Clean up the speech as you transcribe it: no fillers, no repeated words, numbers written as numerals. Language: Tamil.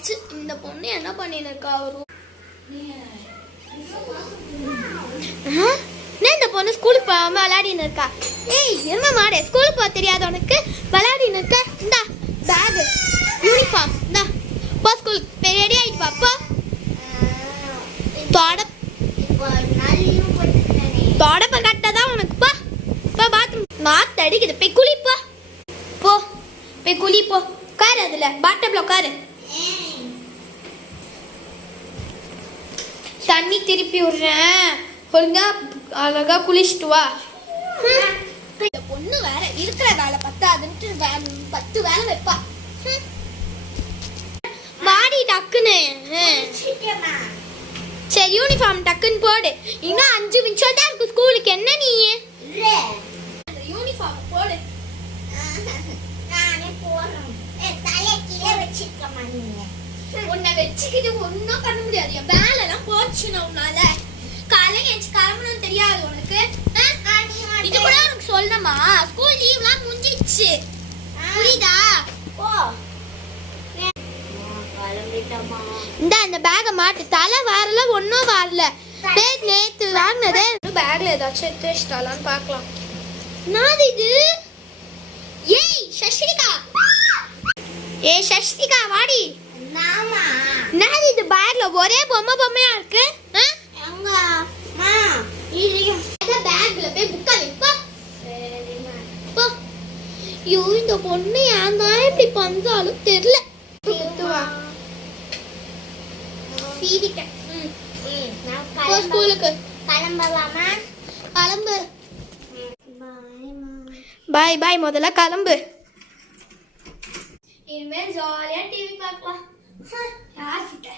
ஆயிடுச்சு. இந்த பொண்ணு என்ன பண்ணின்னு இருக்கா? இந்த பொண்ணு ஸ்கூலுக்கு போகாம விளையாடின்னு இருக்கா. ஏய் என்ன மாடே, ஸ்கூலுக்கு போக தெரியாது உனக்கு? விளையாடின்னு இருக்க. இந்தா பேக், யூனிஃபார்ம், இந்தா போ ஸ்கூலுக்கு. ரெடி ஆயிட்டு பாப்பா. தொடப்ப கட்டதான் உனக்கு. பா போ பாத்ரூம். நாத்து அடிக்குது. போய் குளிப்பா. போ போய் குளி. போ உட்காரு, அதுல பாட்டப்ல உட்காரு. தண்ணி திருப்பி விடுறேன், ஒழுங்கா அழகா குளிச்சுட்டு வா. இந்த பொண்ணு வேற இருக்கிற வேலை பத்தாதுன்ட்டு 10 வேலை வைப்பா. வாடி டக்குன்னு. சரி யூனிஃபார்ம் டக்குன்னு போடு. இன்னும் 5 நிமிஷம் தான் இருக்கு ஸ்கூலுக்கு. என்ன நீ யூனிஃபார்ம் போடு. உன்னை வச்சுக்கிட்டு ஒன்னும் பண்ண முடியாது. என் வேலை எல்லாம் போச்சுன்னா உன்னால. காலையில எச்சு கிளம்பணும்னு தெரியாது உனக்கு? இது கூட உனக்கு சொல்லணுமா? ஸ்கூல் லீவ்லாம் முடிஞ்சிச்சு, புரியுதா? இந்த பேக மாட்டு. தலை வரல, ஒன்னும் வரல. நேத்து வாங்கினதே. பேக்ல ஏதாச்சும் எடுத்து வச்சுட்டாலான்னு பாக்கலாம். நாது இது? ஏய் சஷ்டிகா, ஏய் சஷ்டிகா வாடி. நாது இது பேக்ல ஒரே பொம்மையா இருக்கு. பேக்ல போய் புக்கா வைப்பா. ஐயோ இந்த பொண்ணு ஏன் தான் இப்படி பண்றாலும் தெரியல. ஸ்கூலுக்கு கிளம்பலாமா? கிளம்பு. பாய் பாய். முதல்ல கிளம்பு. இனிமேல் ஜாலியா டிவி பார்க்கலாம். யார்கிட்ட